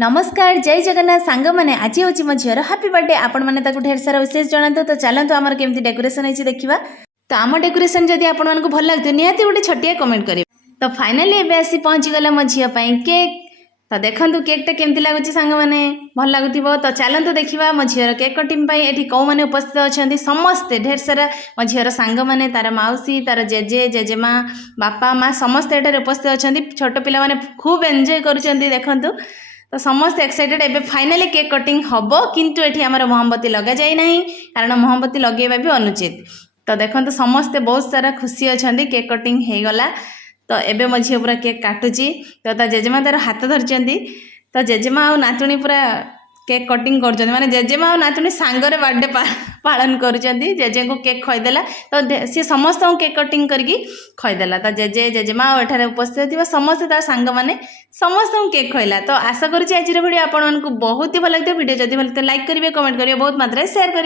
नमस्कार जय जगन्नाथ सांग मैंने आज हूँ मो झीर हापी बर्थडे आपण मैंने ढेर सारा विशेष जनातु तो चलतु आमर केमती डेकोरेशन है देखा तो आम डेकोरेशन जदि आपको भल लगे निहाती गोटे छटिया कमेंट करें। तो फाइनाली एबे आसी पहुँचीगला मो झील केक तो देखूँ केकटा केमती लगुच सांग मैंने भल लगुव तो चलतु देखा मो झीर केक कटिंग एटी कौ मैंने उपस्थित अच्छा समस्ते ढेर सारा मो झीर सांग मैंने तार मौसी तार जेजे जेजेमा बापा माँ समस्ते एठार उपस्थित अच्छा छोट पिला माने खूब एंजॉय करुँच देखूँ तो समस्त एक्साइटेड एबे फाइनाली केक कटिंग हम किंतु एठी हमर मोमबत्ती लगा जाए ना कारण मोमबत्ती लगेबा भी अनुचित। तो देखो तो समस्ते बहुत सारा खुशी अच्छा केक कटिंग हो गला। तो एबे मो झील पूरा केक काटुची तो जेजेमा तार हाथ धरचंदी तो जेजेमा आ नातुणी पूरा केक कटिंग कर माने जेजेमा आ नातुणी सांगरे बर्थडे पालन करुचंदी जेजे को केक खइदेला तो सी समस्त केक कटिंग करके खइदेला तो जेजे जेजेमा एठारे उपस्थित थी समस्त तार सांग माने समस्त केक खइला। तो आशा करुँच आज वीडियो आपण मानकु बहुत ही भल लगे वीडियो जदि भल लाइक करेंगे कमेंट करेंगे बहुत मात्रा शेयर करेंगे।